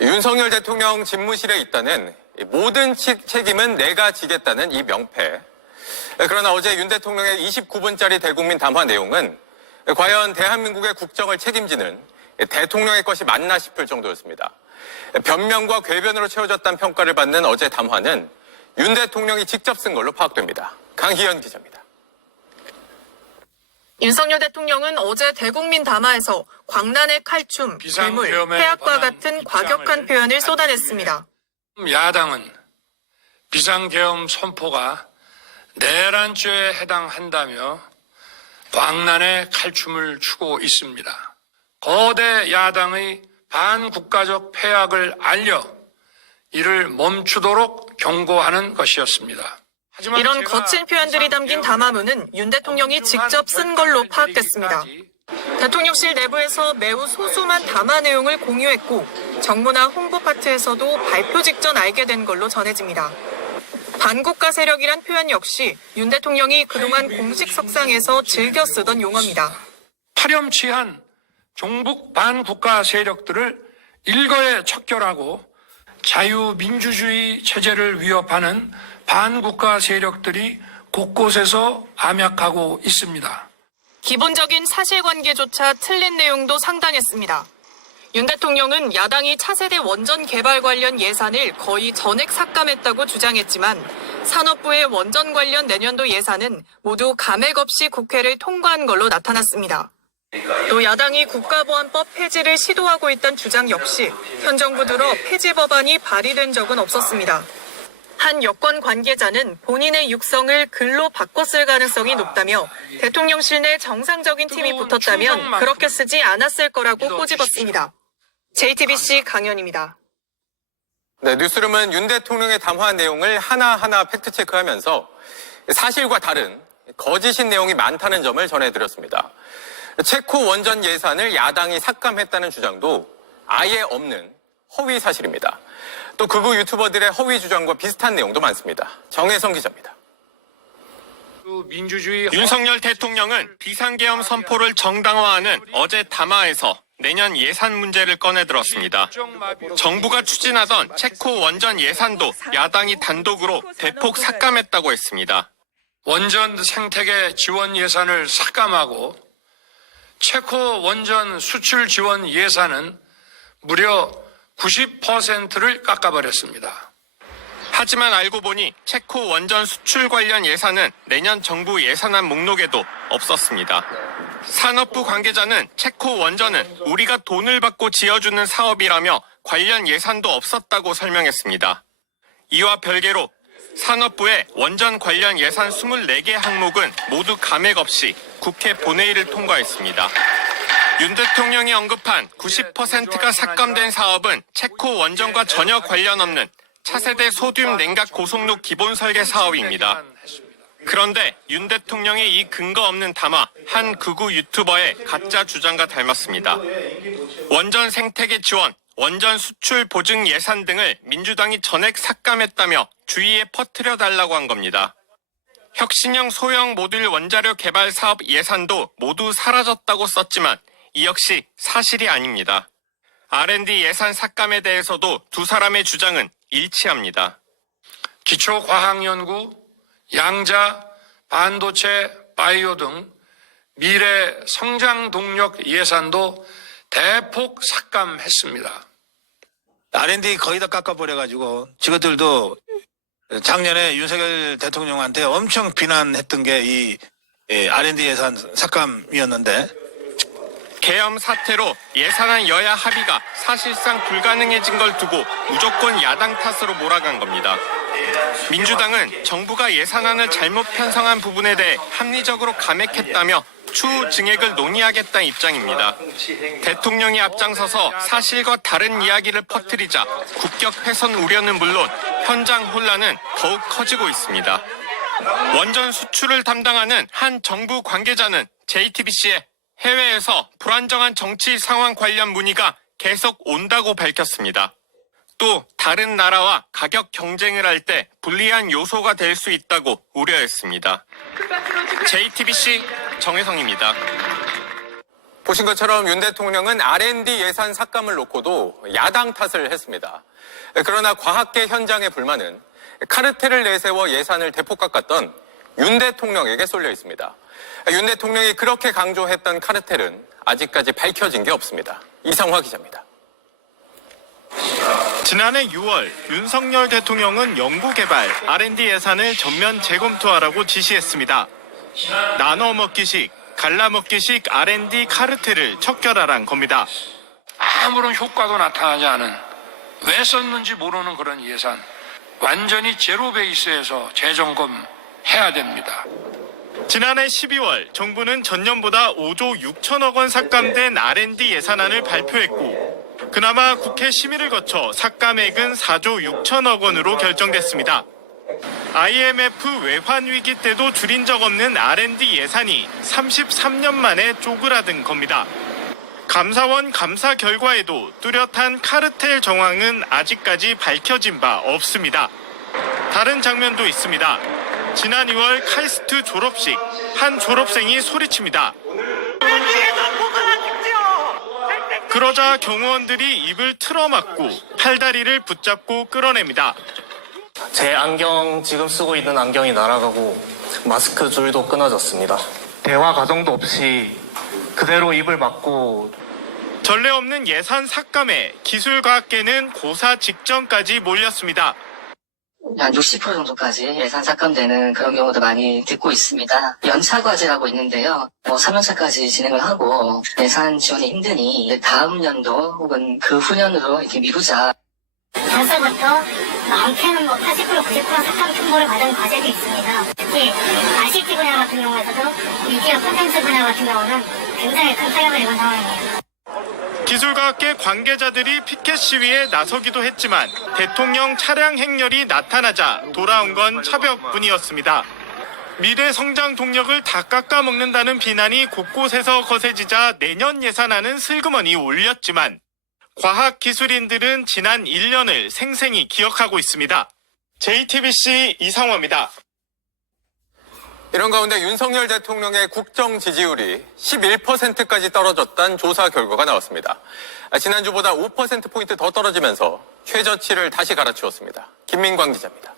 윤석열 대통령 집무실에 있다는 모든 책임은 내가 지겠다는 이 명패. 그러나 어제 윤 대통령의 29분짜리 대국민 담화 내용은 과연 대한민국의 국정을 책임지는 대통령의 것이 맞나 싶을 정도였습니다. 변명과 궤변으로 채워졌다는 평가를 받는 어제 담화는 윤 대통령이 직접 쓴 걸로 파악됩니다. 강희연 기자입니다. 윤석열 대통령은 어제 대국민 담화에서 광란의 칼춤, 괴물, 폐악과 같은 과격한 표현을 쏟아냈습니다. 야당은 비상계엄 선포가 내란죄에 해당한다며 광란의 칼춤을 추고 있습니다. 거대 야당의 반국가적 패악을 알려 이를 멈추도록 경고하는 것이었습니다. 이런 거친 표현들이 담긴 담화문은 윤 대통령이 직접 쓴 걸로 파악됐습니다. 대통령실 내부에서 매우 소수만 담화 내용을 공유했고 정무나 홍보 파트에서도 발표 직전 알게 된 걸로 전해집니다. 반국가 세력이란 표현 역시 윤 대통령이 그동안 공식 석상에서 즐겨 쓰던 용어입니다. 파렴치한 종북 반국가 세력들을 일거에 척결하고 자유민주주의 체제를 위협하는 반국가 세력들이 곳곳에서 암약하고 있습니다. 기본적인 사실관계조차 틀린 내용도 상당했습니다. 윤 대통령은 야당이 차세대 원전 개발 관련 예산을 거의 전액 삭감했다고 주장했지만 산업부의 원전 관련 내년도 예산은 모두 감액 없이 국회를 통과한 걸로 나타났습니다. 또 야당이 국가보안법 폐지를 시도하고 있다는 주장 역시 현 정부 들어 폐지 법안이 발의된 적은 없었습니다. 한 여권 관계자는 본인의 육성을 글로 바꿨을 가능성이 높다며 대통령실 내 정상적인 팀이 붙었다면 그렇게 쓰지 않았을 거라고 꼬집었습니다. JTBC 강연입니다. 네, 뉴스룸은 윤 대통령의 담화 내용을 하나하나 팩트체크하면서 사실과 다른 거짓인 내용이 많다는 점을 전해드렸습니다. 체코 원전 예산을 야당이 삭감했다는 주장도 아예 없는 허위 사실입니다. 또 극우 유튜버들의 허위 주장과 비슷한 내용도 많습니다. 정혜성 기자입니다. 윤석열 대통령은 비상계엄 선포를 정당화하는 어제 담화에서 내년 예산 문제를 꺼내들었습니다. 정부가 추진하던 체코 원전 예산도 야당이 단독으로 대폭 삭감했다고 했습니다. 원전 생태계 지원 예산을 삭감하고 체코 원전 수출 지원 예산은 무려 90%를 깎아버렸습니다. 하지만 알고 보니 체코 원전 수출 관련 예산은 내년 정부 예산안 목록에도 없었습니다. 산업부 관계자는 체코 원전은 우리가 돈을 받고 지어주는 사업이라며 관련 예산도 없었다고 설명했습니다. 이와 별개로 산업부의 원전 관련 예산 24개 항목은 모두 감액 없이 국회 본회의를 통과했습니다. 윤 대통령이 언급한 90%가 삭감된 사업은 체코 원전과 전혀 관련 없는 차세대 소듐 냉각 고속로 기본 설계 사업입니다. 그런데 윤 대통령의 이 근거 없는 담화, 한 극우 유튜버의 가짜 주장과 닮았습니다. 원전 생태계 지원, 원전 수출 보증 예산 등을 민주당이 전액 삭감했다며 주위에 퍼뜨려달라고 한 겁니다. 혁신형 소형 모듈 원자력 개발 사업 예산도 모두 사라졌다고 썼지만 이 역시 사실이 아닙니다. R&D 예산 삭감에 대해서도 두 사람의 주장은 일치합니다. 기초과학연구, 양자, 반도체, 바이오 등 미래 성장 동력 예산도 대폭 삭감했습니다. R&D 거의 다 깎아버려가지고 저것들도 작년에 윤석열 대통령한테 엄청 비난했던 게 이 R&D 예산 삭감이었는데 계엄 사태로 예산안 여야 합의가 사실상 불가능해진 걸 두고 무조건 야당 탓으로 몰아간 겁니다. 민주당은 정부가 예산안을 잘못 편성한 부분에 대해 합리적으로 감액했다며 추후 증액을 논의하겠다는 입장입니다. 대통령이 앞장서서 사실과 다른 이야기를 퍼뜨리자 국격 훼손 우려는 물론 현장 혼란은 더욱 커지고 있습니다. 원전 수출을 담당하는 한 정부 관계자는 JTBC에 해외에서 불안정한 정치 상황 관련 문의가 계속 온다고 밝혔습니다. 또 다른 나라와 가격 경쟁을 할 때 불리한 요소가 될 수 있다고 우려했습니다. JTBC 정혜성입니다. 보신 것처럼 윤 대통령은 R&D 예산 삭감을 놓고도 야당 탓을 했습니다. 그러나 과학계 현장의 불만은 카르텔을 내세워 예산을 대폭 깎았던 윤 대통령에게 쏠려 있습니다. 윤 대통령이 그렇게 강조했던 카르텔은 아직까지 밝혀진 게 없습니다. 이상화 기자입니다. 지난해 6월 윤석열 대통령은 연구개발 R&D 예산을 전면 재검토하라고 지시했습니다. 나눠 먹기식, 갈라 먹기식 R&D 카르텔을 척결하란 겁니다. 아무런 효과도 나타나지 않은, 왜 썼는지 모르는 그런 예산, 완전히 제로 베이스에서 재점검해야 됩니다. 지난해 12월 정부는 전년보다 5조 6천억 원 삭감된 R&D 예산안을 발표했고 그나마 국회 심의를 거쳐 삭감액은 4조 6천억 원으로 결정됐습니다. IMF 외환 위기 때도 줄인 적 없는 R&D 예산이 33년 만에 쪼그라든 겁니다. 감사원 감사 결과에도 뚜렷한 카르텔 정황은 아직까지 밝혀진 바 없습니다. 다른 장면도 있습니다. 지난 2월 카이스트 졸업식, 한 졸업생이 소리칩니다. 그러자 경호원들이 입을 틀어막고 팔다리를 붙잡고 끌어냅니다. 제 안경, 지금 쓰고 있는 안경이 날아가고 마스크 줄도 끊어졌습니다. 대화 과정도 없이 그대로 입을 막고 전례 없는 예산 삭감에 기술과학계는 고사 직전까지 몰렸습니다. 한 60% 정도까지 예산 삭감되는 그런 경우도 많이 듣고 있습니다. 연차과제라고 있는데요. 3년차까지 진행을 하고 예산 지원이 힘드니 다음 연도 혹은 그 후년으로 이렇게 미루자. 벌써부터 많게는 80% 90% 삭감 통보를 받은 과제도 있습니다. 특히 ICT 분야 같은 경우에서도 미디어 콘텐츠 분야 같은 경우는 굉장히 큰 타격을 입은 상황입니다. 기술과학계 관계자들이 피켓 시위에 나서기도 했지만 대통령 차량 행렬이 나타나자 돌아온 건 차벽뿐이었습니다. 미래 성장 동력을 다 깎아먹는다는 비난이 곳곳에서 거세지자 내년 예산안은 슬그머니 올렸지만 과학기술인들은 지난 1년을 생생히 기억하고 있습니다. JTBC 이상화입니다. 이런 가운데 윤석열 대통령의 국정 지지율이 11%까지 떨어졌다는 조사 결과가 나왔습니다. 지난주보다 5%포인트 더 떨어지면서 최저치를 다시 갈아치웠습니다. 김민광 기자입니다.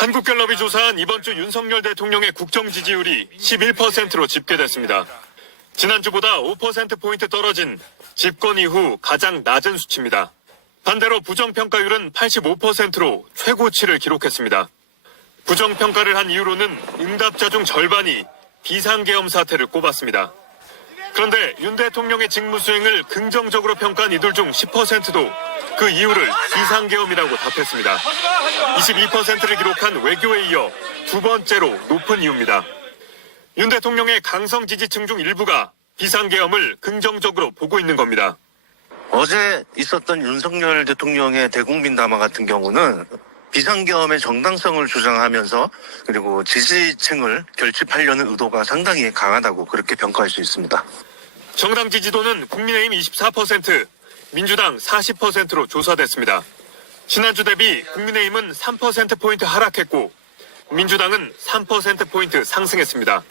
한국갤럽이 조사한 이번 주 윤석열 대통령의 국정 지지율이 11%로 집계됐습니다. 지난주보다 5%포인트 떨어진 집권 이후 가장 낮은 수치입니다. 반대로 부정평가율은 85%로 최고치를 기록했습니다. 부정평가를 한 이유로는 응답자 중 절반이 비상계엄 사태를 꼽았습니다. 그런데 윤 대통령의 직무 수행을 긍정적으로 평가한 이들 중 10%도 그 이유를 비상계엄이라고 답했습니다. 22%를 기록한 외교에 이어 두 번째로 높은 이유입니다. 윤 대통령의 강성 지지층 중 일부가 비상계엄을 긍정적으로 보고 있는 겁니다. 어제 있었던 윤석열 대통령의 대국민 담화 같은 경우는 비상계엄의 정당성을 주장하면서 그리고 지지층을 결집하려는 의도가 상당히 강하다고 그렇게 평가할 수 있습니다. 정당 지지도는 국민의힘 24%, 민주당 40%로 조사됐습니다. 지난주 대비 국민의힘은 3%포인트 하락했고 민주당은 3%포인트 상승했습니다.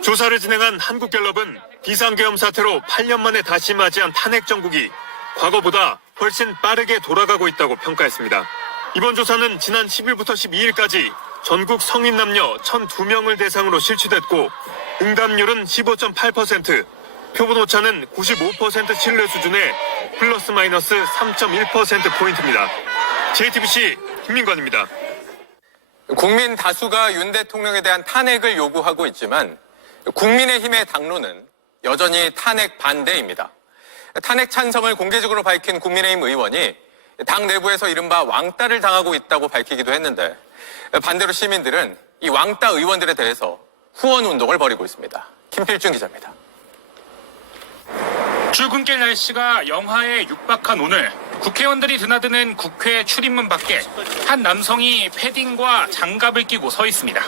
조사를 진행한 한국갤럽은 비상계엄 사태로 8년 만에 다시 맞이한 탄핵 정국이 과거보다 훨씬 빠르게 돌아가고 있다고 평가했습니다. 이번 조사는 지난 10일부터 12일까지 전국 성인 남녀 1,002명을 대상으로 실시됐고 응답률은 15.8%, 표본 오차는 95% 신뢰 수준의 플러스 마이너스 3.1%포인트입니다. JTBC 김민관입니다. 국민 다수가 윤 대통령에 대한 탄핵을 요구하고 있지만 국민의힘의 당론은 여전히 탄핵 반대입니다. 탄핵 찬성을 공개적으로 밝힌 국민의힘 의원이 당 내부에서 이른바 왕따를 당하고 있다고 밝히기도 했는데 반대로 시민들은 이 왕따 의원들에 대해서 후원 운동을 벌이고 있습니다. 김필중 기자입니다. 출근길 날씨가 영하에 육박한 오늘 국회의원들이 드나드는 국회 출입문 밖에 한 남성이 패딩과 장갑을 끼고 서 있습니다.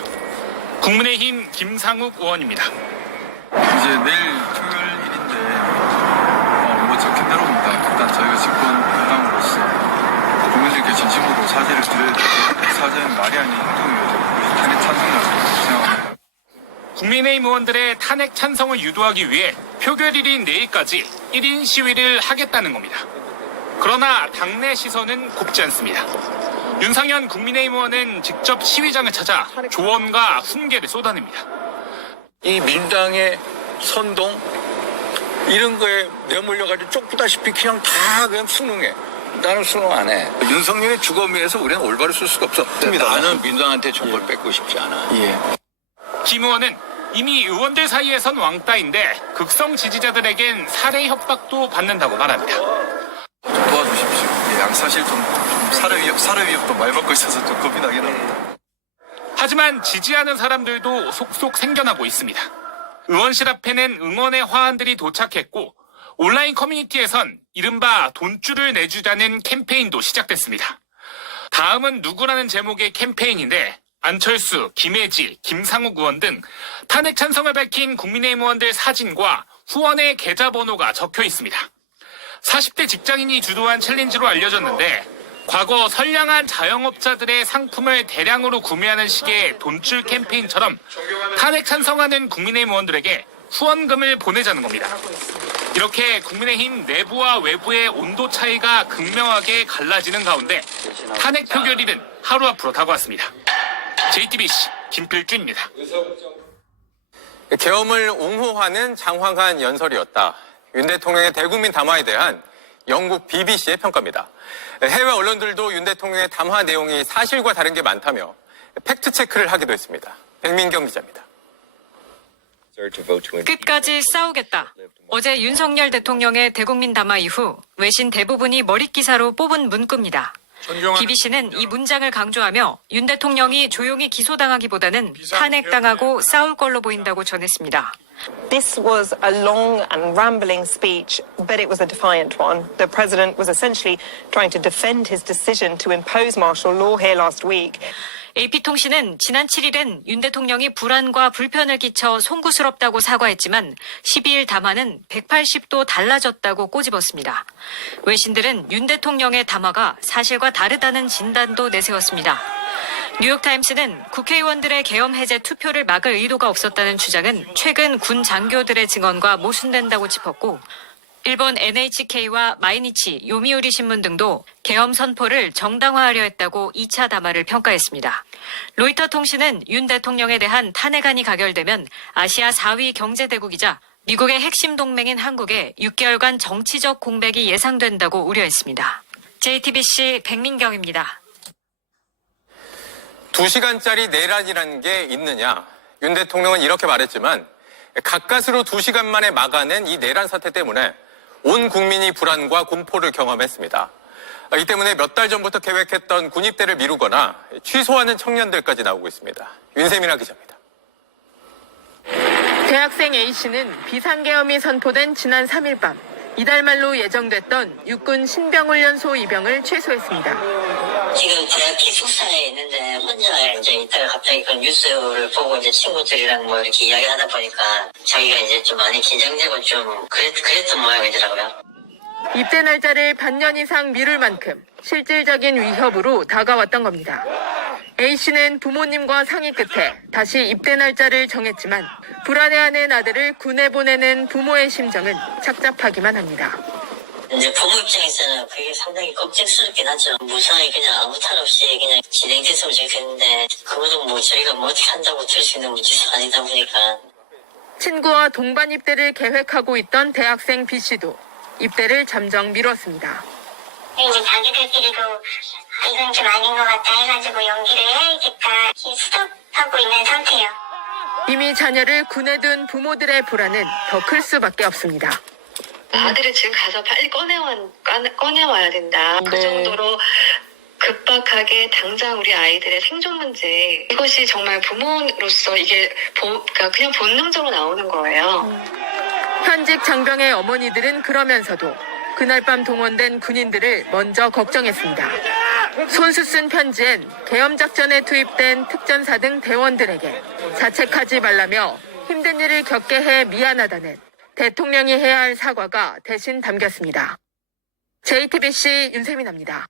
국민의힘 김상욱 의원입니다. 이제 내일 토요일인데 뭐 적힌 대로입니다. 일단 저희가 집권 여당으로서 국민들께 진심으로 사죄를 드려야 되고 사죄는 말이 아닌 행동이어야 되고 탄핵 찬성이라고 생각합니다. 국민의힘 의원들의 탄핵 찬성을 유도하기 위해 표결일인 내일까지 1인 시위를 하겠다는 겁니다. 그러나 당내 시선은 곱지 않습니다. 윤상현 국민의힘 의원은 직접 시위장을 찾아 조언과 훈계를 쏟아냅니다. 이 민주당의 선동 이런 거에 내몰려가지고 쫓기다시피 그냥 순응해. 나는 순응 안 해. 윤석열의 주검 위에서 우리는 올바로 쓸 수가 없어. 나는 민주당한테 정보를 뺏고 싶지 않아. 김 의원은 이미 의원들 사이에선 왕따인데 극성 지지자들에겐 살해 협박도 받는다고 말합니다. 도와주십시오. 사실 좀 살해 위협도 많이 받고 있어서 좀 겁이 나긴 합니다. 하지만 지지하는 사람들도 속속 생겨나고 있습니다. 의원실 앞에는 응원의 화환들이 도착했고 온라인 커뮤니티에선 이른바 돈줄을 내주자는 캠페인도 시작됐습니다. 다음은 누구라는 제목의 캠페인인데 안철수, 김혜지, 김상욱 의원 등 탄핵 찬성을 밝힌 국민의힘 의원들 사진과 후원의 계좌번호가 적혀 있습니다. 40대 직장인이 주도한 챌린지로 알려졌는데 과거 선량한 자영업자들의 상품을 대량으로 구매하는 식의 돈줄 캠페인처럼 탄핵 찬성하는 국민의힘 의원들에게 후원금을 보내자는 겁니다. 이렇게 국민의힘 내부와 외부의 온도 차이가 극명하게 갈라지는 가운데 탄핵 표결일은 하루 앞으로 다가왔습니다. JTBC 김필준입니다. 계엄을 옹호하는 장황한 연설이었다. 윤 대통령의 대국민 담화에 대한 영국 BBC의 평가입니다. 해외 언론들도 윤 대통령의 담화 내용이 사실과 다른 게 많다며 팩트체크를 하기도 했습니다. 백민경 기자입니다. 끝까지 싸우겠다. 어제 윤석열 대통령의 대국민 담화 이후 외신 대부분이 머릿기사로 뽑은 문구입니다. BBC는 이 문장을 강조하며 윤 대통령이 조용히 기소당하기보다는 탄핵당하고 싸울 걸로 보인다고 전했습니다. This was a long and rambling speech, but it was a defiant one. The president was essentially trying to defend his decision to impose martial law here last week. AP통신은 지난 7일엔 윤 대통령이 불안과 불편을 끼쳐 송구스럽다고 사과했지만 12일 담화는 180도 달라졌다고 꼬집었습니다. 외신들은 윤 대통령의 담화가 사실과 다르다는 진단도 내세웠습니다. 뉴욕타임스는 국회의원들의 계엄 해제 투표를 막을 의도가 없었다는 주장은 최근 군 장교들의 증언과 모순된다고 짚었고 일본 NHK와 마이니치, 요미우리 신문 등도 계엄 선포를 정당화하려 했다고 2차 담화를 평가했습니다. 로이터 통신은 윤 대통령에 대한 탄핵안이 가결되면 아시아 4위 경제대국이자 미국의 핵심 동맹인 한국에 6개월간 정치적 공백이 예상된다고 우려했습니다. JTBC 백민경입니다. 2시간짜리 내란이라는 게 있느냐? 윤 대통령은 이렇게 말했지만 가까스로 2시간 만에 막아낸 이 내란 사태 때문에 온 국민이 불안과 공포를 경험했습니다. 이 때문에 몇 달 전부터 계획했던 군입대를 미루거나 취소하는 청년들까지 나오고 있습니다. 윤세민아 기자입니다. 대학생 A씨는 비상계엄이 선포된 지난 3일 밤 이달 말로 예정됐던 육군 신병훈련소 입영을 취소했습니다. 지금 대학 기숙사에 있는데 혼자 이제 이따가 갑자기 그 뉴스를 보고 이제 친구들이랑 뭐 이렇게 이야기하다 보니까 자기가 이제 좀 많이 긴장되고 좀 그랬던 모양이더라고요. 입대 날짜를 반년 이상 미룰 만큼 실질적인 위협으로 다가왔던 겁니다. A씨는 부모님과 상의 끝에 다시 입대 날짜를 정했지만 불안해하는 아들을 군에 보내는 부모의 심정은 착잡하기만 합니다. 이제 부모 입장에서는 그게 상당히 걱정스럽긴 하죠. 무사히 그냥 아무 탈 없이 그냥 진행됐으면 좋겠는데 그거는 뭐 저희가 뭐 어떻게 한다고 될 수 있는 문제가 아니다 보니까. 친구와 동반 입대를 계획하고 있던 대학생 B씨도 입대를 잠정 미뤘습니다. 이제 자기들끼리도 이건 좀 아닌 것 같다 해가지고 연기를 해야겠다 스톱하고 있는 상태예요. 이미 자녀를 군에 둔 부모들의 불안은 더 클 수밖에 없습니다. 아들을 지금 가서 빨리 꺼내와야 된다. 그 정도로 급박하게 당장 우리 아이들의 생존 문제 이것이 정말 부모로서 이게 그냥 본능적으로 나오는 거예요. 현직 장병의 어머니들은 그러면서도 그날 밤 동원된 군인들을 먼저 걱정했습니다. 손수 쓴 편지엔 계엄작전에 투입된 특전사 등 대원들에게 자책하지 말라며 힘든 일을 겪게 해 미안하다는 대통령이 해야 할 사과가 대신 담겼습니다. JTBC 윤세민입니다.